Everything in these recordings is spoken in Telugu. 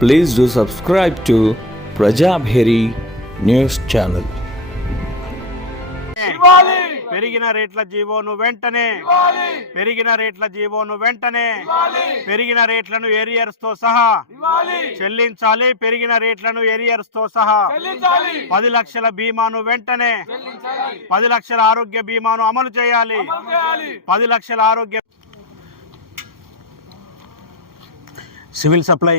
Please do subscribe to Prajabheri News Channel. ఇవ్వాలి పెరిగిన రేట్ల జీవోను వెంటనే. పెరిగిన రేట్ల జీవోను వెంటనే. పెరిగిన రేట్లను ఏరియర్స్తో సహా చెల్లించాలి. పెరిగిన రేట్లను ఏరియర్స్తో సహా చెల్లించాలి! పది లక్షల బీమాను వెంటనే. చెల్లించాలి! పది లక్షల ఆరోగ్య బీమాను అమలు చేయాలి. అమలు చేయాలి! పది లక్షల ఆరోగ్య సివిల్ సప్లై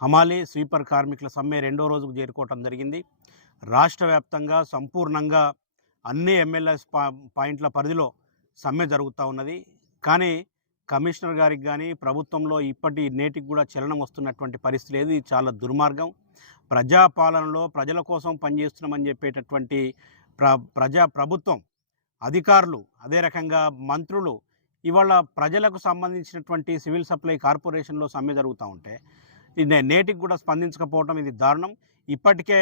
హమాలి స్వీపర్ కార్మికుల సమ్మె రెండో రోజుకు చేరుకోవటం జరిగింది. రాష్ట్ర వ్యాప్తంగా సంపూర్ణంగా అన్ని ఎమ్మెల్యేస్ పాయింట్ల పరిధిలో సమ్మె జరుగుతూ ఉన్నది. కానీ కమిషనర్ గారికి కానీ ప్రభుత్వంలో ఇప్పటి నేటికి కూడా చలనం వస్తున్నటువంటి పరిస్థితి లేదు. ఇది చాలా దుర్మార్గం. ప్రజాపాలనలో ప్రజల కోసం పనిచేస్తున్నామని చెప్పేటటువంటి ప్ర ప్రజా ప్రభుత్వం అధికారులు అదే రకంగా మంత్రులు ఇవాళ ప్రజలకు సంబంధించినటువంటి సివిల్ సప్లై కార్పొరేషన్లో సమ్మె జరుగుతూ ఉంటే నేటికి కూడా స్పందించకపోవడం ఇది దారుణం. ఇప్పటికే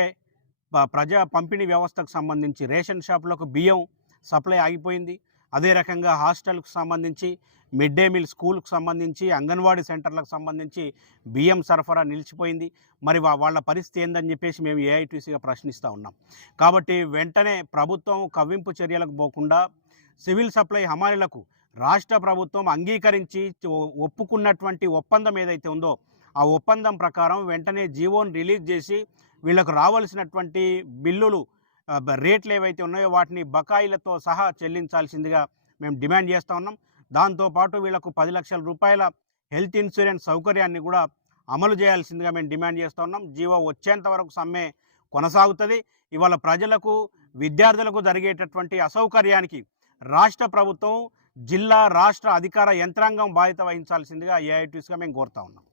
ప్రజా పంపిణీ వ్యవస్థకు సంబంధించి రేషన్ షాపులకు బియ్యం సప్లై ఆగిపోయింది. అదే రకంగా హాస్టల్కు సంబంధించి మిడ్ డే మీల్ స్కూల్కు సంబంధించి అంగన్వాడీ సెంటర్లకు సంబంధించి బియ్యం సరఫరా నిలిచిపోయింది. మరి వాళ్ళ పరిస్థితి ఏందని చెప్పేసి మేము ఏఐటీసీగా ప్రశ్నిస్తూ ఉన్నాం. కాబట్టి వెంటనే ప్రభుత్వం కవ్వింపు చర్యలకు పోకుండా సివిల్ సప్లై హమాలీలకు రాష్ట్ర ప్రభుత్వం అంగీకరించి ఒప్పుకున్నటువంటి ఒప్పందం ఏదైతే ఉందో ఆ ఒప్పందం ప్రకారం వెంటనే జీవోని రిలీజ్ చేసి వీళ్ళకు రావాల్సినటువంటి బిల్లులు రేట్లు ఏవైతే ఉన్నాయో వాటిని బకాయిలతో సహా చెల్లించాల్సిందిగా మేము డిమాండ్ చేస్తూ ఉన్నాం. దాంతోపాటు వీళ్ళకు పది లక్షల రూపాయల హెల్త్ ఇన్సూరెన్స్ సౌకర్యాన్ని కూడా అమలు చేయాల్సిందిగా మేము డిమాండ్ చేస్తూ ఉన్నాం. జీవో వచ్చేంత వరకు సమ్మె కొనసాగుతుంది. ఇవాళ ప్రజలకు విద్యార్థులకు జరిగేటటువంటి అసౌకర్యానికి రాష్ట్ర ప్రభుత్వం జిల్లా రాష్ట్ర అధికార యంత్రాంగం బాధ్యత వహించాల్సిందిగా ఏఐటీస్గా మేము కోరుతా ఉన్నాం.